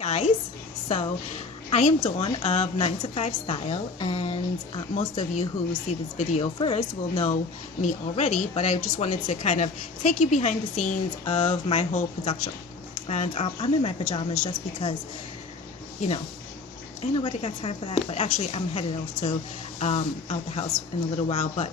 Guys, so I am Dawn of 9 to 5 Style, and most of you who see this video first will know me already, but I just wanted to kind of take you behind the scenes of my whole production. And I'm in my pajamas just because, you know, ain't nobody got time for that. But actually I'm headed off to out the house in a little while, but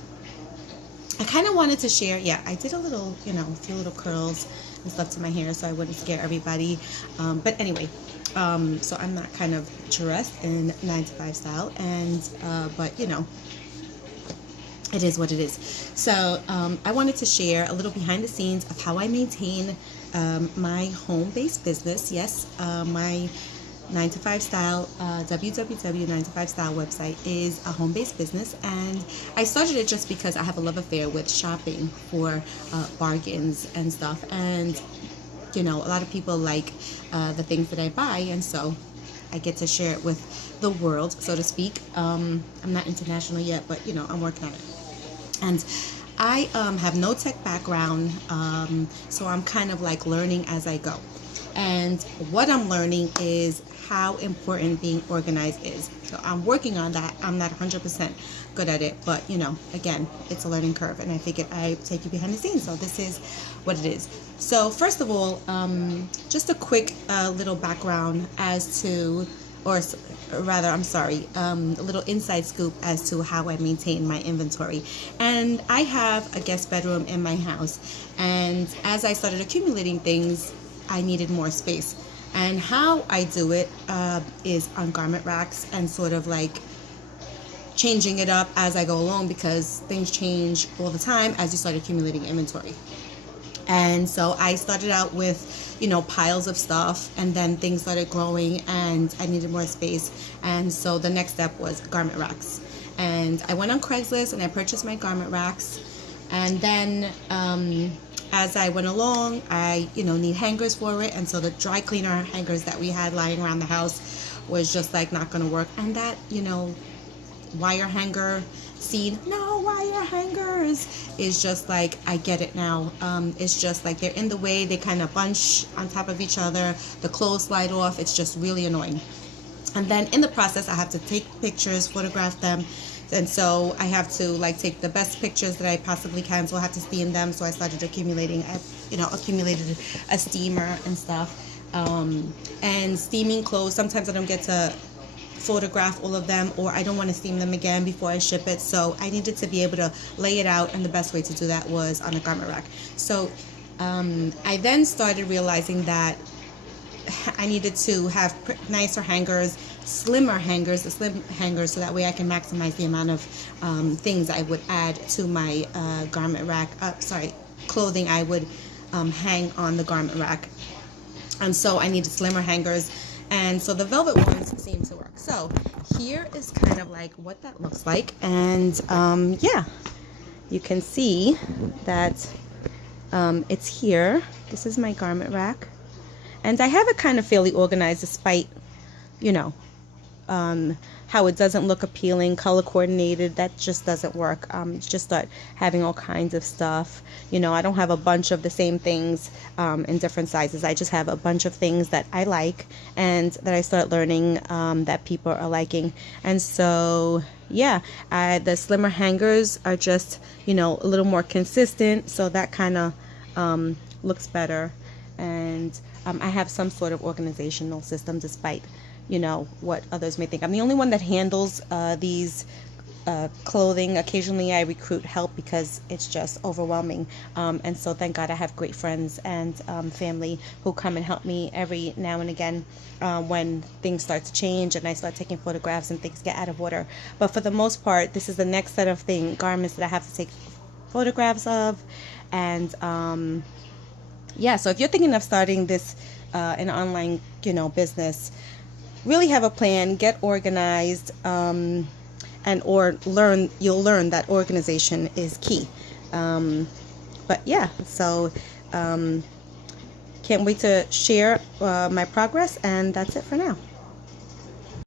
I kind of wanted to share. Yeah, I did a little, a few little curls and stuff to my hair so I wouldn't scare everybody. But anyway, so I'm not kind of dressed in 9 to 5 style, and but it is what it is. So I wanted to share a little behind the scenes of how I maintain my home-based business. Yes, my 9 to 5 Style, www.9to5style website is a home-based business, and I started it just because I have a love affair with shopping for bargains and stuff, and a lot of people like the things that I buy, and so I get to share it with the world, so to speak. I'm not international yet, but I'm working on it. And I have no tech background, so I'm kind of like learning as I go. And what I'm learning is how important being organized is. So I'm working on that. I'm not 100% good at it, but again, it's a learning curve, and I figured I'd take you behind the scenes. So this is what it is. So first of all, just a quick little background as to, or rather, I'm sorry, a little inside scoop as to how I maintain my inventory. And I have a guest bedroom in my house, and as I started accumulating things, I needed more space. And how I do it is on garment racks and sort of like changing it up as I go along, because things change all the time as you start accumulating inventory. And so I started out with piles of stuff, and then things started growing and I needed more space, and so the next step was garment racks. And I went on Craigslist and I purchased my garment racks, and then as I went along, I need hangers for it, and so the dry cleaner hangers that we had lying around the house was just like not gonna work. And that wire hanger scene, no wire hangers, is just like, I get it now. It's just like they're in the way, they kind of bunch on top of each other, the clothes slide off. It's just really annoying. And then in the process, I have to take pictures, photograph them, and so I have to like take the best pictures that I possibly can, so I have to steam them. So I started accumulating, accumulated a steamer and stuff, and steaming clothes. Sometimes I don't get to photograph all of them, or I don't want to steam them again before I ship it, so I needed to be able to lay it out, and the best way to do that was on a garment rack. So I then started realizing that I needed to have nicer hangers, slimmer hangers, the slim hangers, so that way I can maximize the amount of things I would add to my garment rack, clothing I would hang on the garment rack. And so I needed slimmer hangers, and so the velvet ones seem to work. So here is kind of like what that looks like, and yeah, you can see that it's here. This is my garment rack, and I have it kind of fairly organized, despite how it doesn't look appealing, color coordinated. That just doesn't work. Just start having all kinds of stuff. I don't have a bunch of the same things in different sizes. I just have a bunch of things that I like and that I start learning that people are liking. And so yeah, the slimmer hangers are just a little more consistent, so that kind of looks better. And I have some sort of organizational system, despite what others may think. I'm the only one that handles these clothing. Occasionally I recruit help because it's just overwhelming, and so thank God I have great friends and family who come and help me every now and again when things start to change and I start taking photographs and things get out of order. But for the most part, this is the next set of garments that I have to take photographs of. And yeah, so if you're thinking of starting this an online business, really have a plan, get organized, and you'll learn that organization is key. But yeah, so can't wait to share my progress, and that's it for now.